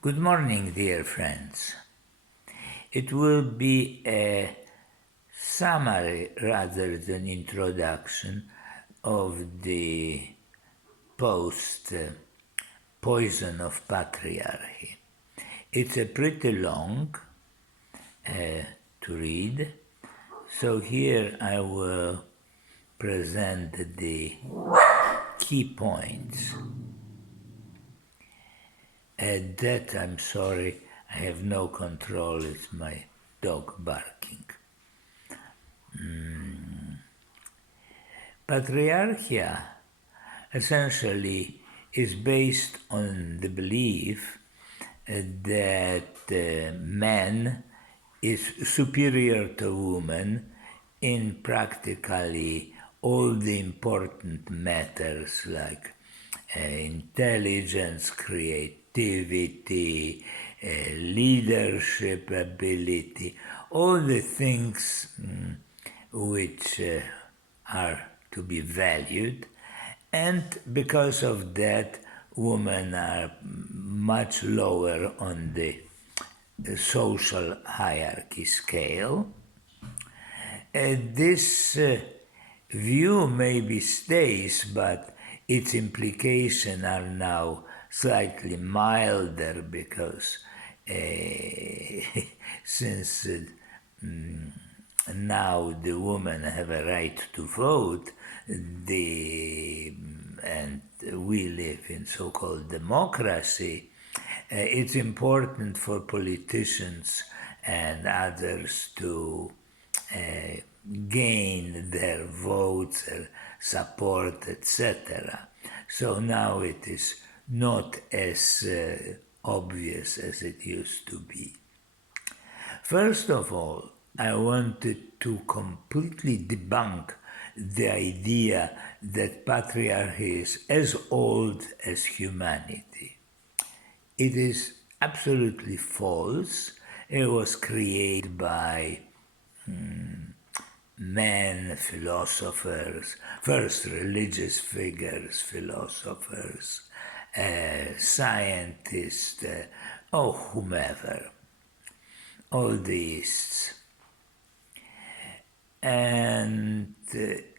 Good morning, dear friends. It will be a summary rather than introduction of the post Poison of Patriarchy. It's a pretty long to read, so here I will present the key points. That I'm sorry, I have no control, it's my dog barking. Patriarchia essentially is based on the belief that man is superior to woman in practically all the important matters like intelligence, creativity, leadership ability, all the things which are to be valued, and because of that, women are much lower on the social hierarchy scale. This view maybe stays, but its implications are now slightly milder because since now the women have a right to vote, and we live in so-called democracy, it's important for politicians and others to gain their votes, their support, etc. So now it is not as obvious as it used to be. First of all, I wanted to completely debunk the idea that patriarchy is as old as humanity. It is absolutely false. It was created by men, philosophers, first religious figures, philosophers, scientists, or whomever, all theists. And it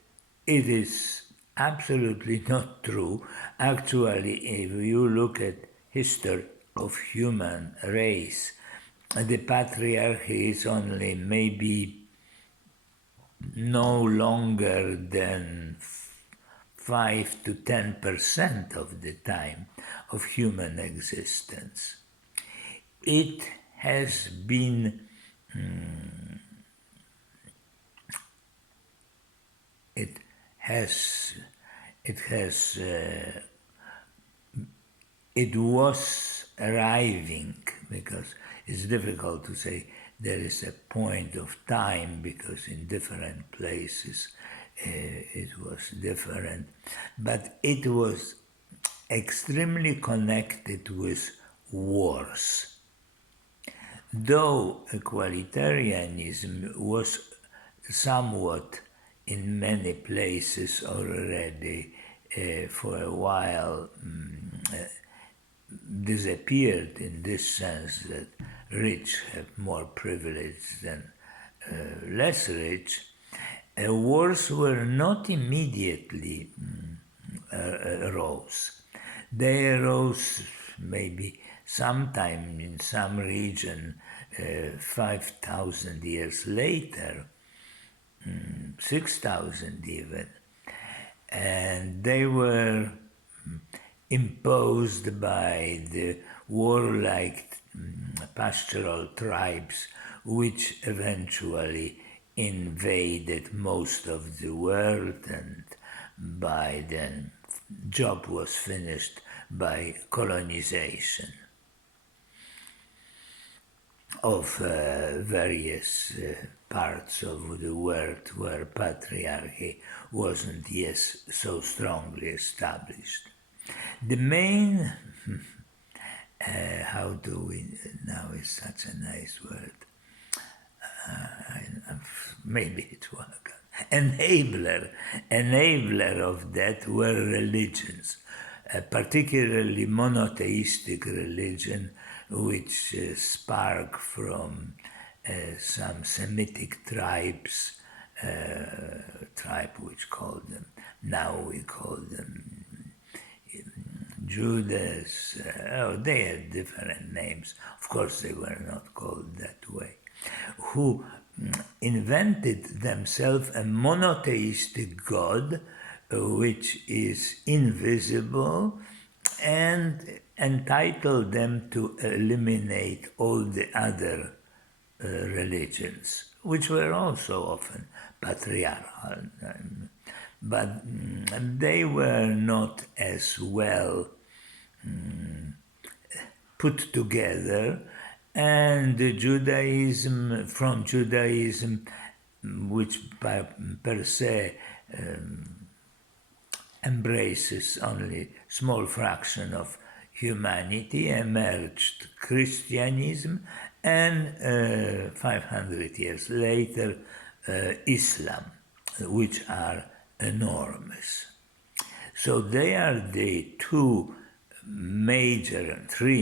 is absolutely not true. Actually, if you look at history of human race, the patriarchy is only maybe no longer than 5 to 10% of the time of human existence. It has been it was arriving, because it's difficult to say there is a point of time because in different places it was different, but it was extremely connected with wars. Though equalitarianism was somewhat in many places already for a while disappeared, in this sense that rich have more privilege than less rich, wars were not immediately arose. They arose maybe sometime in some region 5,000 years later, 6,000 even, and they were imposed by the warlike pastoral tribes which eventually invaded most of the world, and by then job was finished by colonization of various parts of the world where patriarchy wasn't yet so strongly established. The main, how do we, now is such a nice word, maybe it was enabler of that were religions. particularly monotheistic religion, which spark from some Semitic tribes, tribe which called them, now we call them Judas. They had different names. Of course, they were not called that way. Who invented themselves a monotheistic God, which is invisible, and entitled them to eliminate all the other religions, which were also often patriarchal, but they were not as well put together, and from Judaism, which per se embraces only small fraction of humanity, emerged Christianism, and 500 years later, Islam, which are enormous. So they are the three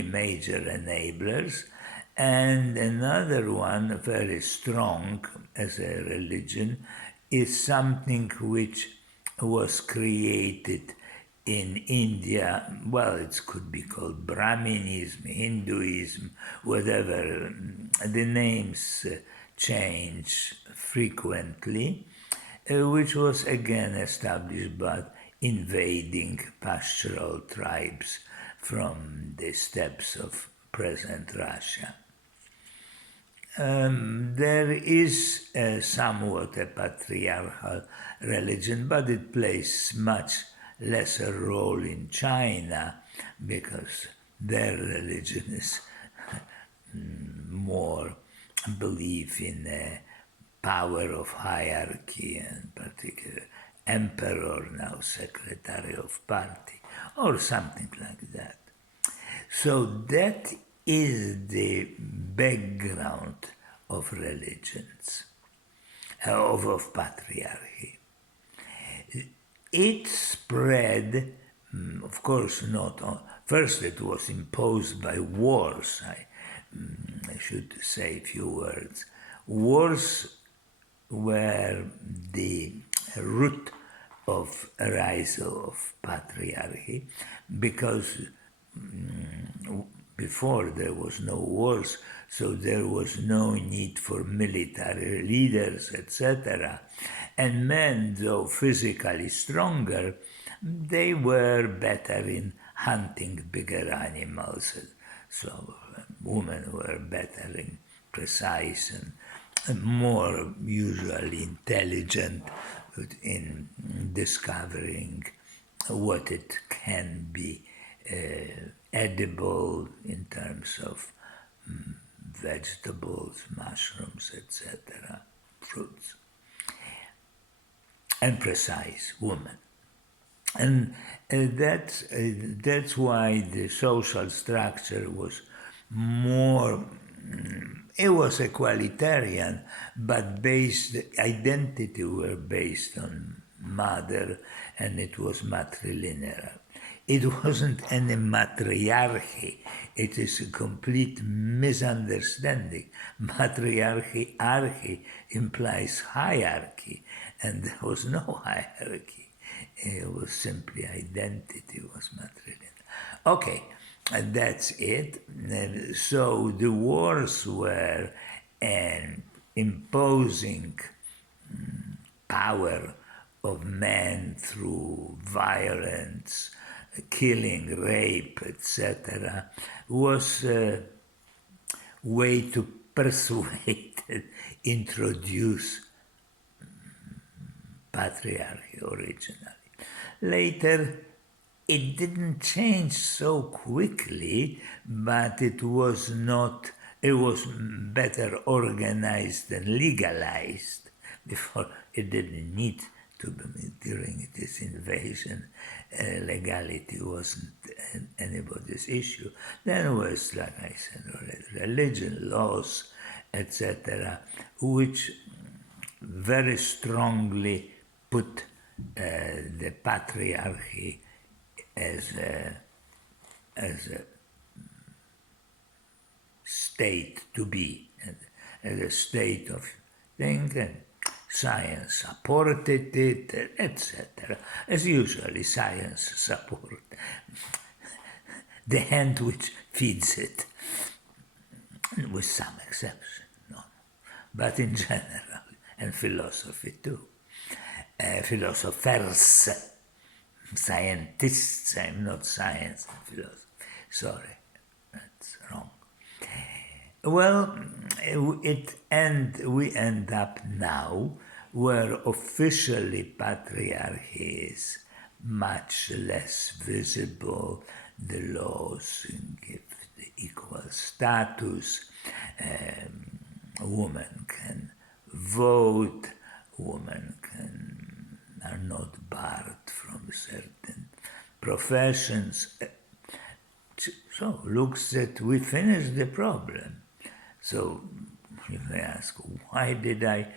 major enablers, and another one very strong as a religion is something which was created in India. Well, it could be called Brahminism, Hinduism, whatever. The names change frequently, which was again established by invading pastoral tribes from the steppes of present Russia. There is somewhat a patriarchal religion, but it plays much lesser role in China because their religion is more belief in a power of hierarchy, and particular emperor, now secretary of party, or something like that. So that is the background of religions, of patriarchy. It spread, of course, not on. First, it was imposed by wars. I should say a few words. Wars were the root of arisal of patriarchy, because before there was no wars, so there was no need for military leaders, etc. And men, though physically stronger, they were better in hunting bigger animals. So women were better in precise and more usually intelligent in discovering what it can be edible in terms of vegetables, mushrooms, etc., fruits, and precise woman. And that's why the social structure was more, it was equalitarian, but identity were based on mother, and it was matrilineal. It wasn't any matriarchy. It is a complete misunderstanding. Matriarchy implies hierarchy, and there was no hierarchy. It was simply identity was matrilineal. Okay, and that's it. And so the wars were an imposing power of men through violence, killing, rape, etc., was a way to persuade, introduce patriarchy originally. Later, it didn't change so quickly, but it was better organized and legalized. Before, it didn't need to be. During this invasion, legality wasn't anybody's issue. Then was, like I said already, religion, laws, etc., which very strongly put the patriarchy as a state to be, as a state of thing, and science supported it, etc. As usually, science supports the hand which feeds it, with some exception, no. But in general, and philosophy too. Philosophers, scientists, I'm not science and philosophy. Sorry, that's wrong. Well, we end up now where officially patriarchy is much less visible. The laws give the equal status. Women can vote. Women are not barred from certain professions. So looks that we finished the problem. So you may ask, why did I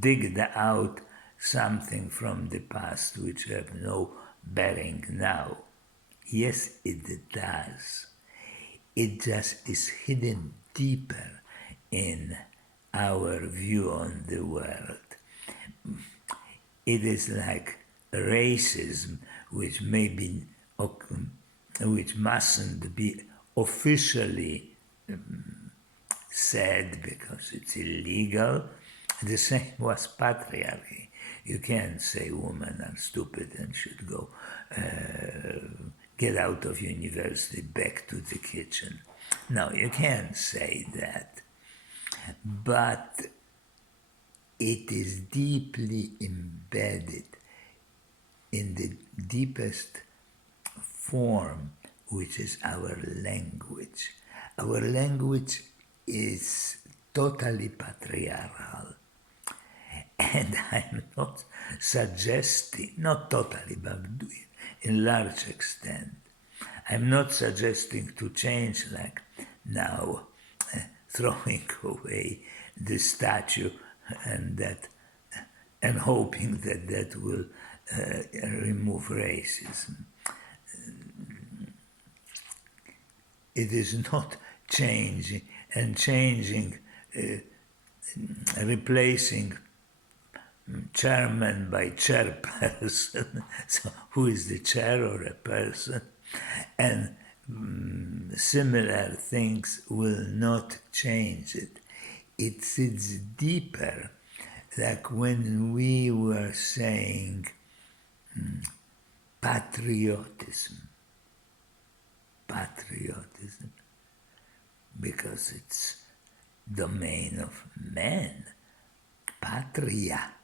dig out something from the past which have no bearing now? Yes, it does. It just is hidden deeper in our view on the world. It is like racism, which which mustn't be officially said because it's illegal. The same was patriarchy. You can't say women are stupid and should go get out of university back to the kitchen. No, you can't say that. But it is deeply embedded in the deepest form, which is our language. Our language is totally patriarchal. And I'm not suggesting, not totally, but in large extent, I'm not suggesting to change like now, throwing away the statue and hoping that will remove racism. It is not changing, replacing chairman by chairperson. So who is the chair or a person? And similar things will not change it. It sits deeper, like when we were saying patriotism, because it's domain of men. Patria,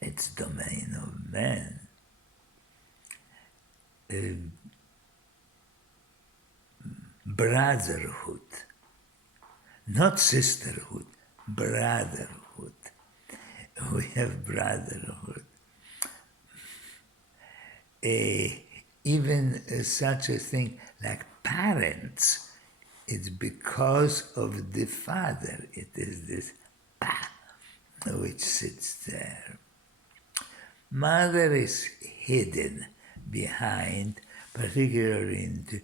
it's domain of men. Brotherhood, not sisterhood, brotherhood. We have brotherhood. Even such a thing like parents, it's because of the father. It is this pa which sits there. Mother is hidden behind, particularly in the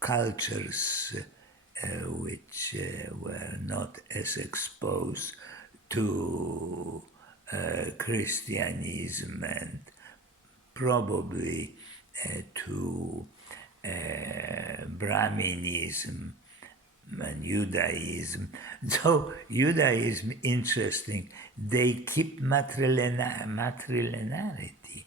cultures which were not as exposed to Christianism and probably to Brahminism and Judaism. So Judaism, interesting, they keep matrilinearity.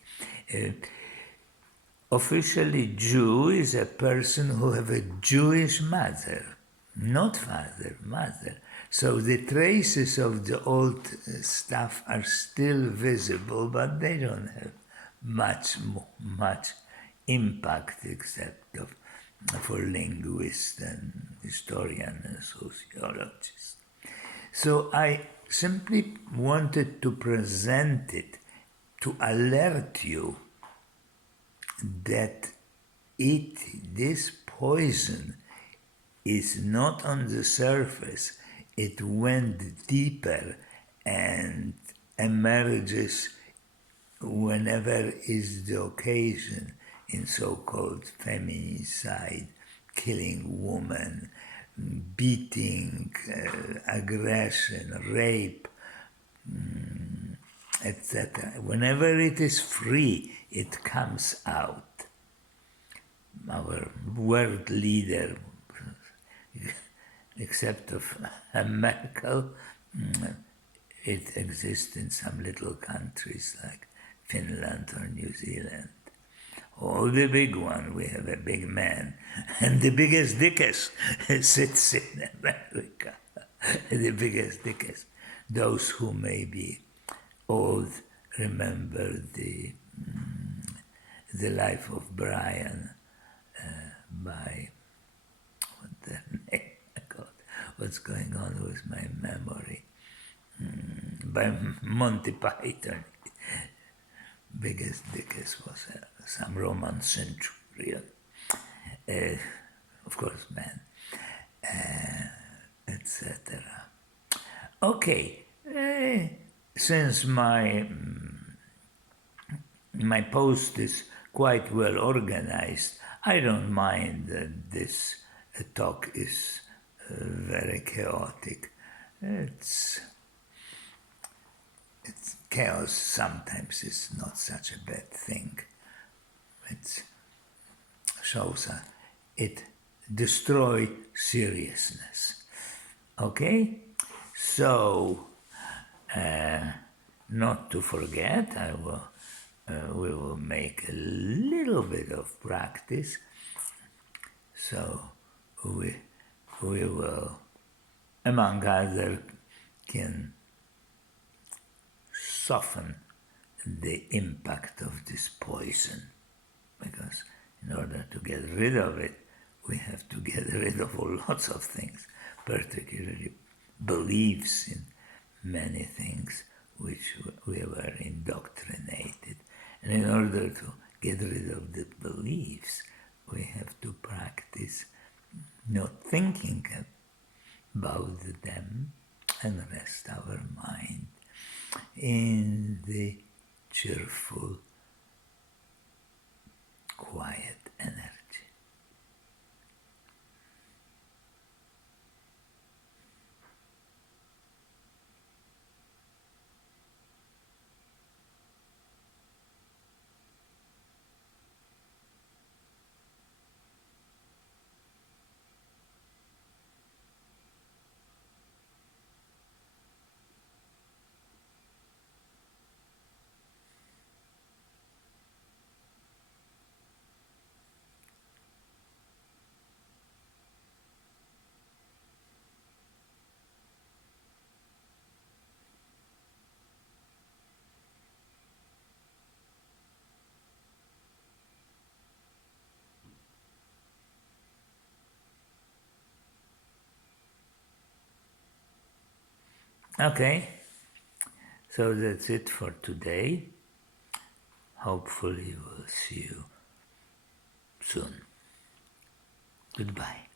Officially, Jew is a person who have a Jewish mother, not father, mother. So the traces of the old stuff are still visible, but they don't have much impact except for linguists and historians and sociologists. So I simply wanted to present it to alert you that this poison is not on the surface. It went deeper and emerges whenever is the occasion. in so-called feminicide, killing women, beating, aggression, rape, etc. Whenever it is free, it comes out. Our world leader, except of Merkel, it exists in some little countries like Finland or New Zealand. Or the big one, we have a big man, and the biggest dickus sits in America. The biggest dickus. Those who may be old remember the life of Brian by what the name? God, what's going on with my memory? By Monty Python. Biggest dickus was some Roman centurion, of course, man, etc. Okay, since my post is quite well organized, I don't mind that this talk is very chaotic. It's chaos sometimes is not such a bad thing. It shows it destroys seriousness. Okay, so not to forget, we will make a little bit of practice. So we will, among other, can soften the impact of this poison, because in order to get rid of it, we have to get rid of lots of things, particularly beliefs in many things which we were indoctrinated. And in order to get rid of the beliefs, we have to practice not thinking about them and rest our mind in the cheerful, quiet energy. Okay, so that's it for today. Hopefully we'll see you soon. Goodbye.